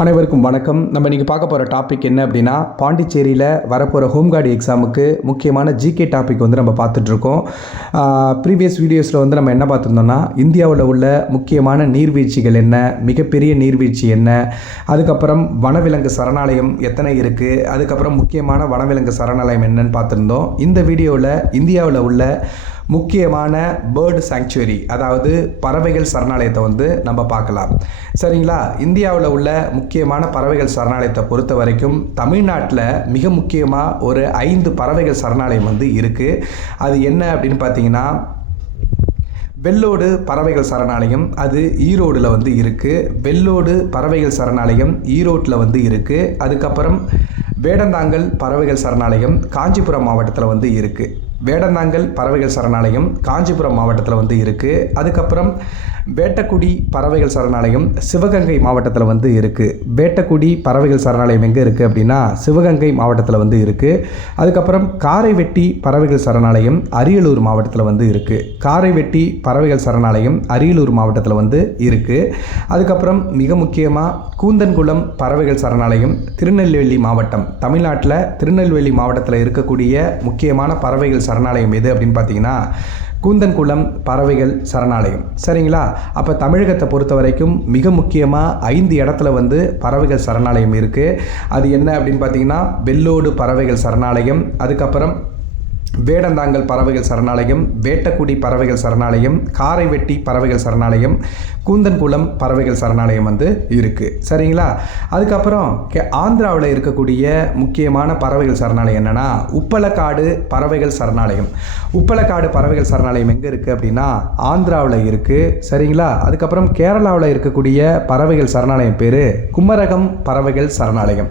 அனைவருக்கும் வணக்கம். நம்ம இன்றைக்கி பார்க்க போகிற டாபிக் என்ன அப்படின்னா, பாண்டிச்சேரியில் வரப்போகிற ஹோம்கார்டு எக்ஸாமுக்கு முக்கியமான ஜிகே டாபிக் நம்ம பார்த்துட்ருக்கோம். ப்ரீவியஸ் வீடியோஸில் நம்ம என்ன பார்த்துருந்தோம்னா, இந்தியாவில் உள்ள முக்கியமான நீர்வீழ்ச்சிகள் என்ன, மிகப்பெரிய நீர்வீழ்ச்சி என்ன, அதுக்கப்புறம் வனவிலங்கு சரணாலயம் எத்தனை இருக்குது, அதுக்கப்புறம் முக்கியமான வனவிலங்கு சரணாலயம் என்னன்னு பார்த்துருந்தோம். இந்த வீடியோவில் இந்தியாவில் உள்ள முக்கியமான பேர்டு சாங்சுவரி, அதாவது பறவைகள் சரணாலயத்தை நம்ம பார்க்கலாம். சரிங்களா? இந்தியாவில் உள்ள முக்கியமான பறவைகள் சரணாலயத்தை பொறுத்த வரைக்கும் தமிழ்நாட்டில் மிக முக்கியமாக ஒரு 5 பறவைகள் சரணாலயம் இருக்குது. அது என்ன அப்படின்னு பார்த்தீங்கன்னா, வெள்ளோடு பறவைகள் சரணாலயம், அது ஈரோடில் இருக்குது. வெள்ளோடு பறவைகள் சரணாலயம் ஈரோட்டில் இருக்குது. அதுக்கப்புறம் வேடந்தாங்கல் பறவைகள் சரணாலயம் காஞ்சிபுரம் மாவட்டத்தில் இருக்குது. வேடந்தாங்கல் பறவைகள் சரணாலயம் காஞ்சிபுரம் மாவட்டத்தில் இருக்குது. அதுக்கப்புறம் வேட்டக்குடி பறவைகள் சரணாலயம் சிவகங்கை மாவட்டத்தில் இருக்குது. வேட்டக்குடி பறவைகள் சரணாலயம் எங்கே இருக்குது அப்படின்னா சிவகங்கை மாவட்டத்தில் இருக்குது. அதுக்கப்புறம் காரைவெட்டி பறவைகள் சரணாலயம் அரியலூர் மாவட்டத்தில் இருக்குது. காரைவெட்டி பறவைகள் சரணாலயம் அரியலூர் மாவட்டத்தில் இருக்குது. அதுக்கப்புறம் மிக முக்கியமாக கூந்தன்குளம் பறவைகள் சரணாலயம் திருநெல்வேலி மாவட்டம், தமிழ்நாட்டில் திருநெல்வேலி மாவட்டத்தில் இருக்கக்கூடிய முக்கியமான பறவைகள் சரணாலயம் எது அப்படின்னு பார்த்தீங்கன்னா கூந்தன்குளம் பறவைகள் சரணாலயம். சரிங்களா? அப்போ தமிழகத்தை பொறுத்த வரைக்கும் மிக முக்கியமாக 5 இடத்துல பறவைகள் சரணாலயம் இருக்குது. அது என்ன அப்படின்னு பார்த்தீங்கன்னா, வெள்ளோடு பறவைகள் சரணாலயம், அதுக்கப்புறம் வேடந்தாங்கல் பறவைகள் சரணாலயம், வேட்டக்குடி பறவைகள் சரணாலயம், காரைவெட்டி பறவைகள் சரணாலயம், கூந்தன்குளம் பறவைகள் சரணாலயம் இருக்குது. சரிங்களா? அதுக்கப்புறம் ஆந்திராவில் இருக்கக்கூடிய முக்கியமான பறவைகள் சரணாலயம் என்னென்னா உப்பலக்காடு பறவைகள் சரணாலயம். உப்பலக்காடு பறவைகள் சரணாலயம் எங்கே இருக்குது அப்படின்னா ஆந்திராவில் இருக்குது. சரிங்களா? அதுக்கப்புறம் கேரளாவில் இருக்கக்கூடிய பறவைகள் சரணாலயம் பேர் குமரகம் பறவைகள் சரணாலயம்.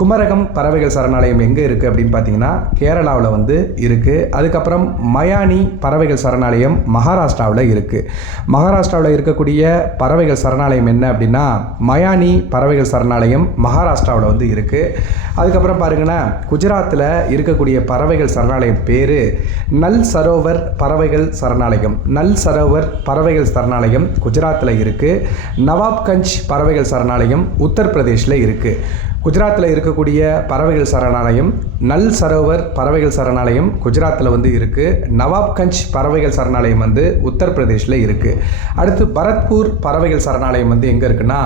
குமரகம் பறவைகள் சரணாலயம் எங்கே இருக்குது அப்படின்னு பார்த்தீங்கன்னா கேரளாவில் இருக்குது. அதுக்கப்புறம் மயானி பறவைகள் சரணாலயம் மகாராஷ்டிராவில் இருக்குது. மகாராஷ்டிராவில் இருக்கக்கூடிய பறவைகள் சரணாலயம் என்ன அப்படின்னா மயானி பறவைகள் சரணாலயம் மகாராஷ்டிராவில் இருக்குது. அதுக்கப்புறம் பாருங்களேன், குஜராத்தில் இருக்கக்கூடிய பறவைகள் சரணாலயம் பேர் நல் சரோவர் பறவைகள் சரணாலயம். நல் சரோவர் பறவைகள் சரணாலயம் குஜராத்தில் இருக்குது. நவாப்கஞ்ச் பறவைகள் சரணாலயம் உத்தரப்பிரதேஷில் இருக்குது. குஜராத்தில் இருக்கக்கூடிய பறவைகள் சரணாலயம் நல் சரோவர் பறவைகள் சரணாலயம் குஜராத்தில் இருக்குது. நவாப்கஞ்ச் பறவைகள் சரணாலயம் உத்தரப்பிரதேஷில் இருக்குது. அடுத்து பரத்பூர் பறவைகள் சரணாலயம் எங்கே இருக்குன்னா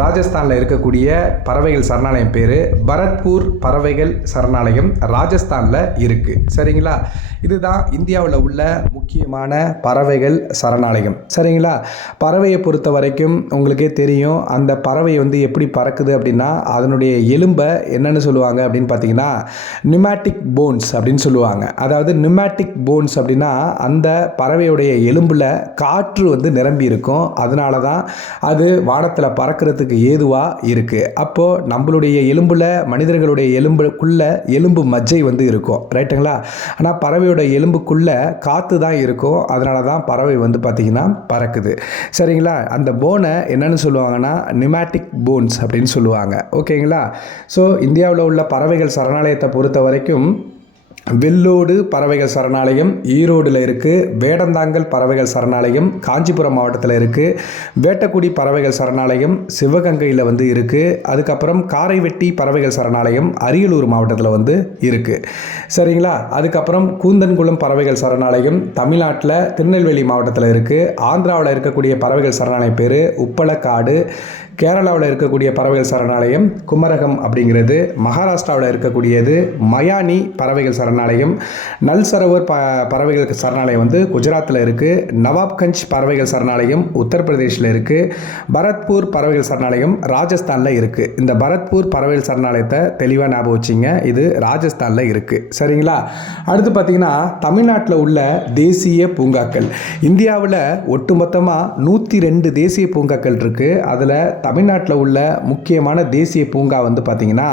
ராஜஸ்தானில் இருக்கக்கூடிய பறவைகள் சரணாலயம் பேர் பரத்பூர் பறவைகள் சரணாலயம் ராஜஸ்தானில் இருக்குது. சரிங்களா? இதுதான் இந்தியாவில் உள்ள முக்கியமான பறவைகள் சரணாலயம். சரிங்களா? பறவையை பொறுத்த வரைக்கும் உங்களுக்கே தெரியும், அந்த பறவை எப்படி பறக்குது அப்படின்னா அதனுடைய எலும்பை என்னென்னு சொல்லுவாங்க அப்படின்னு பார்த்தீங்கன்னா நியூமேட்டிக் போன்ஸ் அப்படின்னு சொல்லுவாங்க. அதாவது நியூமேட்டிக் போன்ஸ் அப்படின்னா அந்த பறவையுடைய எலும்பில் காற்று நிரம்பி இருக்கும். அதனால தான் அது வானத்தில் பறக்கிறதுக்கு ஏதுவாக இருக்குது. அப்போது நம்மளுடைய எலும்பில் மனிதர்களுடைய எலும்புக்குள்ளே எலும்பு மஜ்ஜை இருக்கும். ரைட்டுங்களா? ஆனால் பறவையோட எலும்புக்குள்ளே காற்று தான் இருக்கும். அதனால தான் பறவை பார்த்திங்கன்னா பறக்குது. சரிங்களா? அந்த போனை என்னென்னு சொல்லுவாங்கன்னா நியூமேட்டிக் போன்ஸ் அப்படின்னு சொல்லுவாங்க. ஓகேங்களா? ஸோ இந்தியாவில் உள்ள பறவைகள் சரணாலயத்தை பொறுத்த வரைக்கும் வெள்ளோடு பறவைகள் சரணாலயம் ஈரோடில் இருக்குது. வேடந்தாங்கல் பறவைகள் சரணாலயம் காஞ்சிபுரம் மாவட்டத்தில் இருக்குது. வேட்டக்குடி பறவைகள் சரணாலயம் சிவகங்கையில் இருக்குது. அதுக்கப்புறம் காரைவெட்டி பறவைகள் சரணாலயம் அரியலூர் மாவட்டத்தில் இருக்குது. சரிங்களா? அதுக்கப்புறம் கூந்தன்குளம் பறவைகள் சரணாலயம் தமிழ்நாட்டில் திருநெல்வேலி மாவட்டத்தில் இருக்குது. ஆந்திராவில் இருக்கக்கூடிய பறவைகள் சரணாலயம் பேர் உப்பலக்காடு. கேரளாவில் இருக்கக்கூடிய பறவைகள் சரணாலயம் குமரகம் அப்படிங்கிறது. மகாராஷ்டிராவில் இருக்கக்கூடியது மயானி பறவைகள் சரணாலயம். நல் சரோவர் பறவைகள் சரணாலயம் குஜராத்தில் இருக்குது. நவாப்கஞ்ச் பறவைகள் சரணாலயம் உத்தரப்பிரதேஷில் இருக்குது. பரத்பூர் பறவைகள் சரணாலயம் ராஜஸ்தானில் இருக்குது. இந்த பரத்பூர் பறவைகள் சரணாலயத்தை தெளிவாக ஞாபகம் வச்சிங்க, இது ராஜஸ்தானில் இருக்குது. சரிங்களா? அடுத்து பார்த்தீங்கன்னா தமிழ்நாட்டில் உள்ள தேசிய பூங்காக்கள். இந்தியாவில் ஒட்டுமொத்தமாக 102 தேசிய பூங்காக்கள் இருக்குது. அதில் தமிழ்நாட்டில் உள்ள முக்கியமான தேசிய பூங்கா பார்த்தீங்கன்னா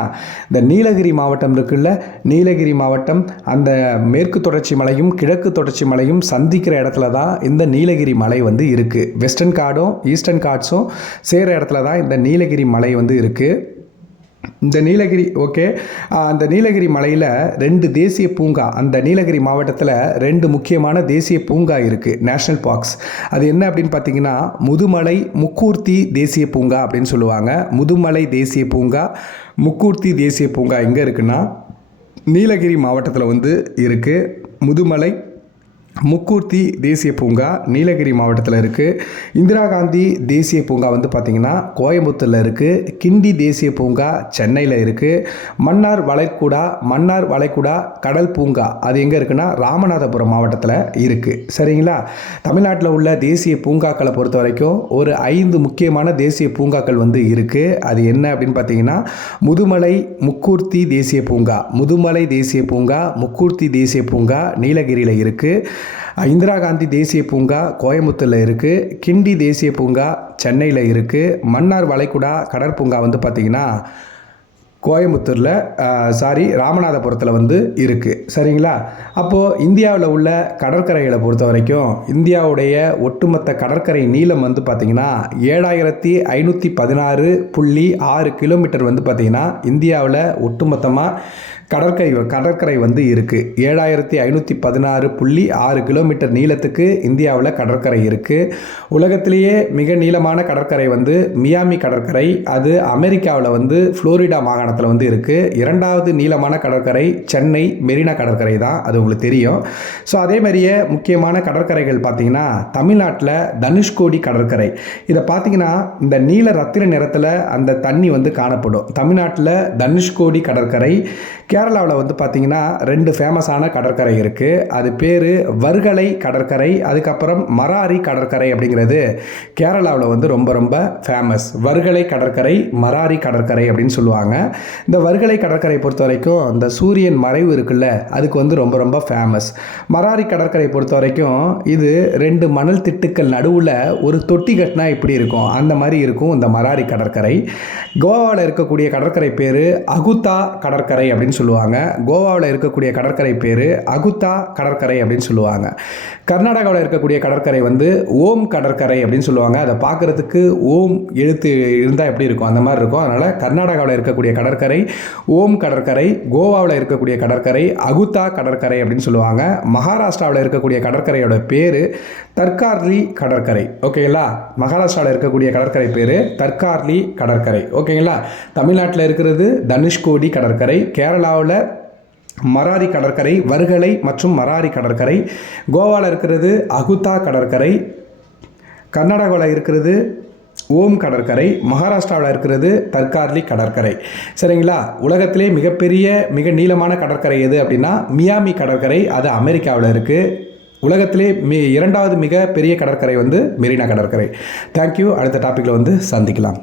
இந்த நீலகிரி மாவட்டம் இருக்குல்ல, நீலகிரி மாவட்டம் அந்த மேற்கு தொடர்ச்சி மலையும் கிழக்கு தொடர்ச்சி மலையும் சந்திக்கிற இடத்துல தான் இந்த நீலகிரி மலை இருக்குது. வெஸ்டர்ன் காடும் ஈஸ்டர்ன் காட்ஸும் சேர இடத்துல தான் இந்த நீலகிரி மலை இருக்குது. இந்த நீலகிரி ஓகே, அந்த நீலகிரி மலையில் 2 தேசிய பூங்கா, அந்த நீலகிரி மாவட்டத்தில் 2 முக்கியமான தேசிய பூங்கா இருக்குது, நேஷ்னல் பார்க்ஸ். அது என்ன அப்படின்னு பார்த்தீங்கன்னா, முதுமலை முக்கூர்த்தி தேசிய பூங்கா அப்படின்னு சொல்லுவாங்க. முதுமலை தேசிய பூங்கா, முக்கூர்த்தி தேசிய பூங்கா எங்கே இருக்குன்னா நீலகிரி மாவட்டத்தில் வந்து இருக்குது. முதுமலை முக்கூர்த்தி தேசிய பூங்கா நீலகிரி மாவட்டத்தில் இருக்குது. இந்திரா காந்தி தேசிய பூங்கா வந்து பார்த்திங்கன்னா கோயம்புத்தூரில் இருக்குது. கிண்டி தேசிய பூங்கா சென்னையில் இருக்குது. மன்னார் வளைகுடா கடல் பூங்கா அது எங்கே இருக்குன்னா ராமநாதபுரம் மாவட்டத்தில் இருக்குது. சரிங்களா? தமிழ்நாட்டில் உள்ள தேசிய பூங்காக்களை பொறுத்த வரைக்கும் ஒரு 5 முக்கியமான தேசிய பூங்காக்கள் வந்து இருக்குது. அது என்ன அப்படின்னு பார்த்தீங்கன்னா, முதுமலை முக்கூர்த்தி தேசிய பூங்கா, முக்கூர்த்தி தேசிய பூங்கா நீலகிரியில் இருக்குது. இந்திரா காந்தி தேசிய பூங்கா கோயம்புத்தூரில் இருக்குது. கிண்டி தேசிய பூங்கா சென்னையில் இருக்குது. மன்னார் வளைகுடா கடற்பூங்கா வந்து பார்த்திங்கன்னா கோயம்புத்தூரில் ராமநாதபுரத்தில் வந்து இருக்குது. சரிங்களா? அப்போது இந்தியாவில் உள்ள கடற்கரைகளை பொறுத்த வரைக்கும் இந்தியாவுடைய ஒட்டுமொத்த கடற்கரை நீளம் வந்து பார்த்திங்கன்னா 7516.6 கிலோமீட்டர் வந்து பார்த்திங்கன்னா இந்தியாவில் ஒட்டுமொத்தமாக கடற்கரை வந்து இருக்குது. 7516.6 கிலோமீட்டர் நீளத்துக்கு இந்தியாவில் கடற்கரை இருக்குது. உலகத்திலேயே மிக நீளமான கடற்கரை வந்து மியாமி கடற்கரை, அது அமெரிக்காவில் வந்து ஃப்ளோரிடா மாகாணத்தில் வந்து இருக்குது. 2வது நீளமான கடற்கரை சென்னை மெரினா கடற்கரை தான், அது உங்களுக்கு தெரியும். ஸோ அதே மாதிரியே முக்கியமான கடற்கரைகள் பார்த்திங்கன்னா தமிழ்நாட்டில் தனுஷ்கோடி கடற்கரை. இதை பார்த்திங்கன்னா இந்த நீல ரத்தின நிறத்தில் அந்த தண்ணி வந்து காணப்படும். தமிழ்நாட்டில் தனுஷ்கோடி கடற்கரை. கேரளாவில் வந்து பார்த்திங்கன்னா 2 ஃபேமஸான கடற்கரை இருக்குது. அது பேர் வர்கலை கடற்கரை, அதுக்கப்புறம் மராரி கடற்கரை அப்படிங்கிறது கேரளாவில் வந்து ரொம்ப ரொம்ப ஃபேமஸ். வர்கலை கடற்கரை, மராரி கடற்கரை அப்படின்னு சொல்லுவாங்க. இந்த வர்கலை கடற்கரை பொறுத்த வரைக்கும் இந்த சூரியன் மறைவு இருக்குல்ல, அதுக்கு வந்து ரொம்ப ரொம்ப ஃபேமஸ். மராரி கடற்கரை பொறுத்த வரைக்கும் இது 2 மணல் திட்டுக்கள் நடுவில் ஒரு தொட்டி கட்டினா இப்படி இருக்கும், அந்த மாதிரி இருக்கும் இந்த மராரி கடற்கரை. கோவாவில் இருக்கக்கூடிய கடற்கரை பேர் அகுத்தா கடற்கரை அப்படின்னு சொல்லுவாங்க. கோவாவில் இருக்கக்கூடிய கடற்கரை பேர் அகுத்தா கடற்கரை அப்படின்னு சொல்லுவாங்க. கர்நாடகாவில் இருக்கக்கூடிய கடற்கரை வந்து ஓம் கடற்கரை அப்படின்னு சொல்லுவாங்க. அதை பார்க்குறதுக்கு ஓம் எழுத்து இருந்தால் எப்படி இருக்கும் அந்த மாதிரி இருக்கும். அதனால் கர்நாடகாவில் இருக்கக்கூடிய கடற்கரை ஓம் கடற்கரை, கோவாவில் இருக்கக்கூடிய கடற்கரை அகுத்தா கடற்கரை அப்படின்னு சொல்லுவாங்க. மகாராஷ்டிராவில் இருக்கக்கூடிய கடற்கரையோட பேர் தர்கார்லி கடற்கரை. ஓகேங்களா? மகாராஷ்டிராவில் இருக்கக்கூடிய கடற்கரை பேர் தர்கார்லி கடற்கரை. ஓகேங்களா? தமிழ்நாட்டில் இருக்கிறது தனுஷ்கோடி கடற்கரை, கேரளாவில் மராரி கடற்கரை, வர்கலை மற்றும் மராரி கடற்கரை, கோவாவில் இருக்கிறது அகுத்தா கடற்கரை, கர்நாடகாவில் இருக்கிறது ஓம் கடற்கரை, மகாராஷ்டிராவில் இருக்கிறது தர்கார்லி கடற்கரை. சரிங்களா? உலகத்திலே மிக நீளமான கடற்கரை எது அப்படின்னா மியாமி கடற்கரை, அது அமெரிக்காவில் இருக்குது. உலகத்திலே 2வது மிக பெரிய கடற்கரை வந்து மெரினா கடற்கரை. தேங்க்யூ. அடுத்த டாப்பிக்கில் வந்து சந்திக்கலாம்.